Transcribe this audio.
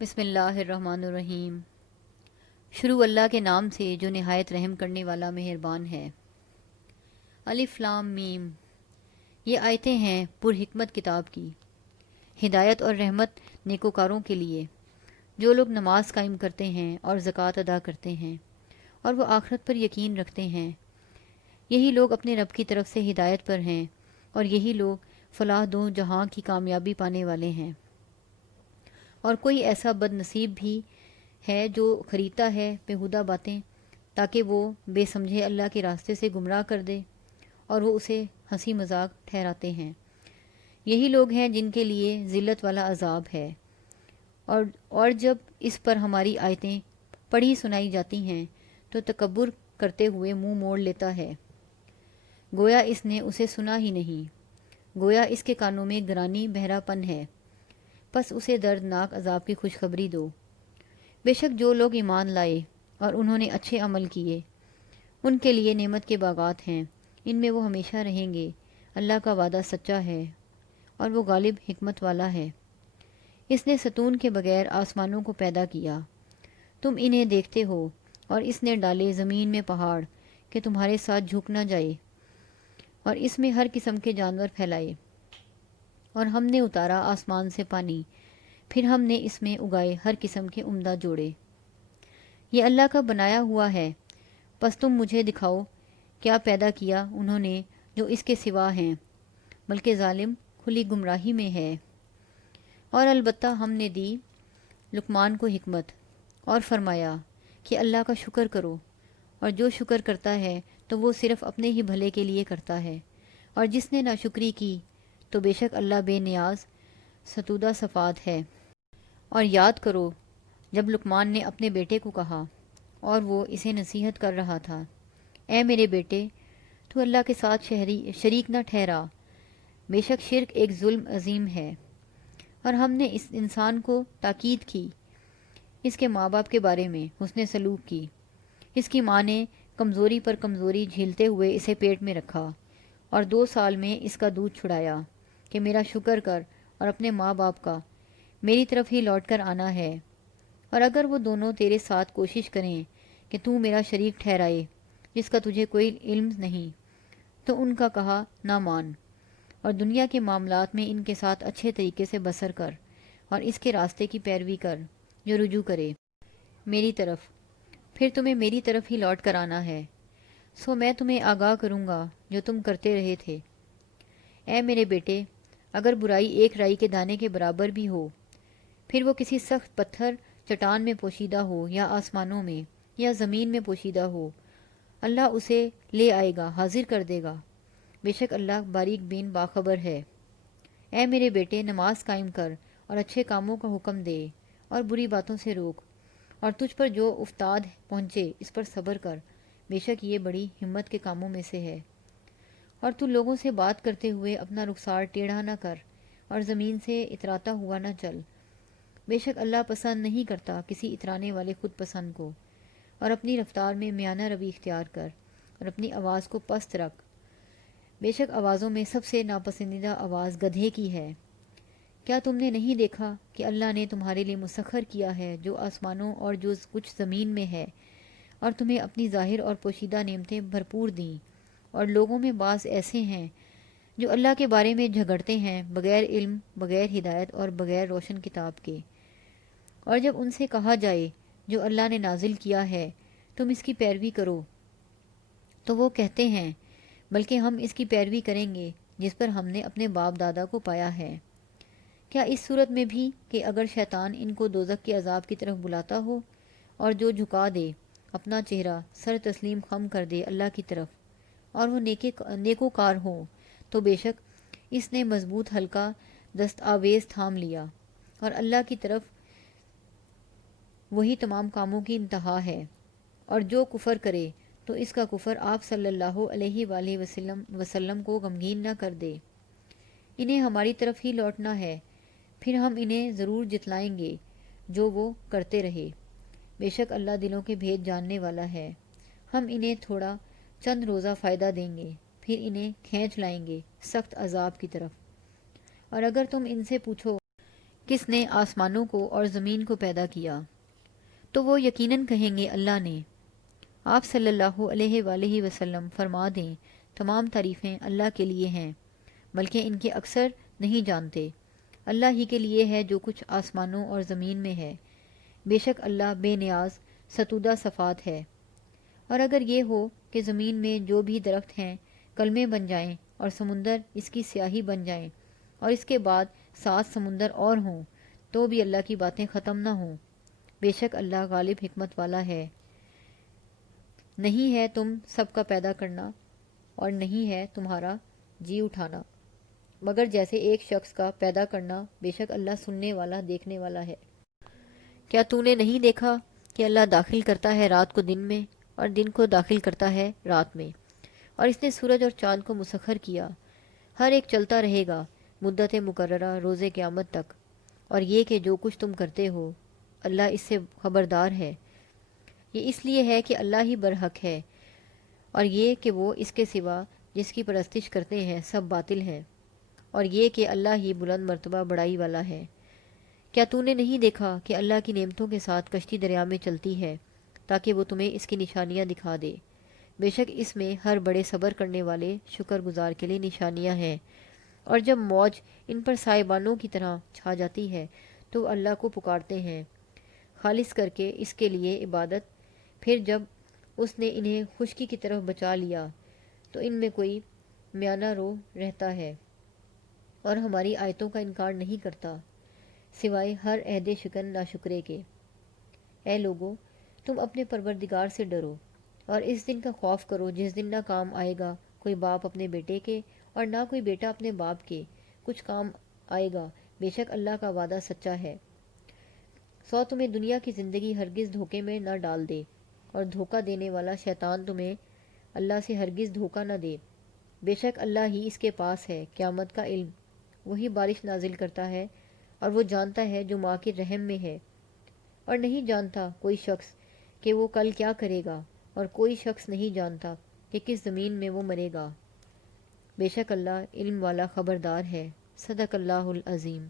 بسم اللہ الرحمن الرحیم۔ شروع اللہ کے نام سے جو نہایت رحم کرنے والا مہربان ہے۔ الف لام میم۔ یہ آیتیں ہیں پر حکمت کتاب کی، ہدایت اور رحمت نیکوکاروں کے لیے، جو لوگ نماز قائم کرتے ہیں اور زکوٰۃ ادا کرتے ہیں اور وہ آخرت پر یقین رکھتے ہیں۔ یہی لوگ اپنے رب کی طرف سے ہدایت پر ہیں اور یہی لوگ فلاح دو جہاں کی کامیابی پانے والے ہیں۔ اور کوئی ایسا بد نصیب بھی ہے جو خریدتا ہے بیہودہ باتیں تاکہ وہ بے سمجھے اللہ کے راستے سے گمراہ کر دے، اور وہ اسے ہنسی مذاق ٹھہراتے ہیں۔ یہی لوگ ہیں جن کے لیے ذلت والا عذاب ہے۔ اور جب اس پر ہماری آیتیں پڑھی سنائی جاتی ہیں تو تکبر کرتے ہوئے منہ موڑ لیتا ہے، گویا اس نے اسے سنا ہی نہیں، گویا اس کے کانوں میں گرانی بہرا پن ہے۔ پس اسے دردناک عذاب کی خوشخبری دو۔ بے شک جو لوگ ایمان لائے اور انہوں نے اچھے عمل کیے، ان کے لیے نعمت کے باغات ہیں، ان میں وہ ہمیشہ رہیں گے۔ اللہ کا وعدہ سچا ہے اور وہ غالب حکمت والا ہے۔ اس نے ستون کے بغیر آسمانوں کو پیدا کیا، تم انہیں دیکھتے ہو، اور اس نے ڈالے زمین میں پہاڑ کہ تمہارے ساتھ جھک نہ جائے، اور اس میں ہر قسم کے جانور پھیلائے۔ اور ہم نے اتارا آسمان سے پانی، پھر ہم نے اس میں اگائے ہر قسم کے عمدہ جوڑے۔ یہ اللہ کا بنایا ہوا ہے، پس تم مجھے دکھاؤ کیا پیدا کیا انہوں نے جو اس کے سوا ہیں، بلکہ ظالم کھلی گمراہی میں ہے۔ اور البتہ ہم نے دی لقمان کو حکمت اور فرمایا کہ اللہ کا شکر کرو، اور جو شکر کرتا ہے تو وہ صرف اپنے ہی بھلے کے لیے کرتا ہے، اور جس نے ناشکری کی تو بے شک اللہ بے نیاز ستودہ صفات ہے۔ اور یاد کرو جب لقمان نے اپنے بیٹے کو کہا اور وہ اسے نصیحت کر رہا تھا، اے میرے بیٹے، تو اللہ کے ساتھ شریک نہ ٹھہرا، بے شک شرک ایک ظلم عظیم ہے۔ اور ہم نے اس انسان کو تاکید کی، اس کے ماں باپ کے بارے میں حسن سلوک کی۔ اس کی ماں نے کمزوری پر کمزوری جھیلتے ہوئے اسے پیٹ میں رکھا، اور 2 سال میں اس کا دودھ چھڑایا کہ میرا شکر کر اور اپنے ماں باپ کا میری طرف ہی لوٹ کر آنا ہے۔ اور اگر وہ دونوں تیرے ساتھ کوشش کریں کہ تو میرا شریک ٹھہرائے جس کا تجھے کوئی علم نہیں، تو ان کا کہا نہ مان، اور دنیا کے معاملات میں ان کے ساتھ اچھے طریقے سے بسر کر، اور اس کے راستے کی پیروی کر جو رجوع کرے میری طرف، پھر تمہیں میری طرف ہی لوٹ کر آنا ہے، سو میں تمہیں آگاہ کروں گا جو تم کرتے رہے تھے۔ اے میرے بیٹے، اگر برائی ایک رائی کے دانے کے برابر بھی ہو، پھر وہ کسی سخت پتھر چٹان میں پوشیدہ ہو یا آسمانوں میں یا زمین میں پوشیدہ ہو، اللہ اسے لے آئے گا، حاضر کر دے گا، بے شک اللہ باریک بین باخبر ہے۔ اے میرے بیٹے، نماز قائم کر اور اچھے کاموں کا حکم دے اور بری باتوں سے روک، اور تجھ پر جو افتاد پہنچے اس پر صبر کر، بے شک یہ بڑی ہمت کے کاموں میں سے ہے۔ اور تو لوگوں سے بات کرتے ہوئے اپنا رخسار ٹیڑھا نہ کر اور زمین سے اتراتا ہوا نہ چل، بے شک اللہ پسند نہیں کرتا کسی اترانے والے خود پسند کو۔ اور اپنی رفتار میں میانہ روی اختیار کر اور اپنی آواز کو پست رکھ، بے شک آوازوں میں سب سے ناپسندیدہ آواز گدھے کی ہے۔ کیا تم نے نہیں دیکھا کہ اللہ نے تمہارے لیے مسخر کیا ہے جو آسمانوں اور جو کچھ زمین میں ہے، اور تمہیں اپنی ظاہر اور پوشیدہ نعمتیں بھرپور دیں؟ اور لوگوں میں بعض ایسے ہیں جو اللہ کے بارے میں جھگڑتے ہیں بغیر علم، بغیر ہدایت اور بغیر روشن کتاب کے۔ اور جب ان سے کہا جائے جو اللہ نے نازل کیا ہے تم اس کی پیروی کرو، تو وہ کہتے ہیں بلکہ ہم اس کی پیروی کریں گے جس پر ہم نے اپنے باپ دادا کو پایا ہے۔ کیا اس صورت میں بھی کہ اگر شیطان ان کو دوزخ کے عذاب کی طرف بلاتا ہو، اور جو جھکا دے اپنا چہرہ سر تسلیم خم کر دے اللہ کی طرف، اور وہ نیکوکار ہو، تو بے شک اس نے مضبوط حلقہ دست آویز تھام لیا، اور اللہ کی طرف وہی تمام کاموں کی انتہا ہے۔ اور جو کفر کرے تو اس کا کفر آپ صلی اللہ علیہ وآلہ وسلم کو غمگین نہ کر دے۔ انہیں ہماری طرف ہی لوٹنا ہے، پھر ہم انہیں ضرور جتلائیں گے جو وہ کرتے رہے، بے شک اللہ دلوں کے بھید جاننے والا ہے۔ ہم انہیں تھوڑا چند روزہ فائدہ دیں گے، پھر انہیں کھینچ لائیں گے سخت عذاب کی طرف۔ اور اگر تم ان سے پوچھو کس نے آسمانوں کو اور زمین کو پیدا کیا؟ تو وہ یقیناً کہیں گے اللہ نے۔ آپ صلی اللہ علیہ وآلہ وسلم فرما دیں تمام تعریفیں اللہ کے لیے ہیں، بلکہ ان کے اکثر نہیں جانتے۔ اللہ ہی کے لیے ہے جو کچھ آسمانوں اور زمین میں ہے، بے شک اللہ بے نیاز ستودہ صفات ہے۔ اور اگر یہ ہو کہ زمین میں جو بھی درخت ہیں کلمے بن جائیں اور سمندر اس کی سیاہی بن جائیں اور اس کے بعد 7 سمندر اور ہوں تو بھی اللہ کی باتیں ختم نہ ہوں، بے شک اللہ غالب حکمت والا ہے۔ نہیں ہے تم سب کا پیدا کرنا اور نہیں ہے تمہارا جی اٹھانا، مگر جیسے ایک شخص کا پیدا کرنا، بے شک اللہ سننے والا دیکھنے والا ہے۔ کیا تو نے نہیں دیکھا کہ اللہ داخل کرتا ہے رات کو دن میں اور دن کو داخل کرتا ہے رات میں، اور اس نے سورج اور چاند کو مسخر کیا، ہر ایک چلتا رہے گا مدت مقررہ روز قیامت تک، اور یہ کہ جو کچھ تم کرتے ہو اللہ اس سے خبردار ہے۔ یہ اس لیے ہے کہ اللہ ہی برحق ہے، اور یہ کہ وہ اس کے سوا جس کی پرستش کرتے ہیں سب باطل ہیں، اور یہ کہ اللہ ہی بلند مرتبہ بڑائی والا ہے۔ کیا تو نے نہیں دیکھا کہ اللہ کی نعمتوں کے ساتھ کشتی دریا میں چلتی ہے تاکہ وہ تمہیں اس کی نشانیاں دکھا دے؟ بے شک اس میں ہر بڑے صبر کرنے والے شکر گزار کے لیے نشانیاں ہیں۔ اور جب موج ان پر سائبانوں کی طرح چھا جاتی ہے تو اللہ کو پکارتے ہیں خالص کر کے اس کے لیے عبادت، پھر جب اس نے انہیں خشکی کی طرف بچا لیا تو ان میں کوئی میانہ رو رہتا ہے اور ہماری آیتوں کا انکار نہیں کرتا سوائے ہر عہد شکن ناشکرے کے۔ اے لوگو، تم اپنے پروردگار سے ڈرو اور اس دن کا خوف کرو جس دن نہ کام آئے گا کوئی باپ اپنے بیٹے کے اور نہ کوئی بیٹا اپنے باپ کے کچھ کام آئے گا، بے شک اللہ کا وعدہ سچا ہے۔ تمہیں دنیا کی زندگی ہرگز دھوکے میں نہ ڈال دے، اور دھوکہ دینے والا شیطان تمہیں اللہ سے ہرگز دھوکہ نہ دے، بے شک اللہ ہی اس کے پاس ہے قیامت کا علم، وہی بارش نازل کرتا ہے اور وہ جانتا ہے جو ماں کے رحم میں ہے، اور نہیں جانتا کوئی شخص کہ وہ کل کیا کرے گا، اور کوئی شخص نہیں جانتا کہ کس زمین میں وہ مرے گا، بے شک اللہ علم والا خبردار ہے۔ صدق اللہ العظیم۔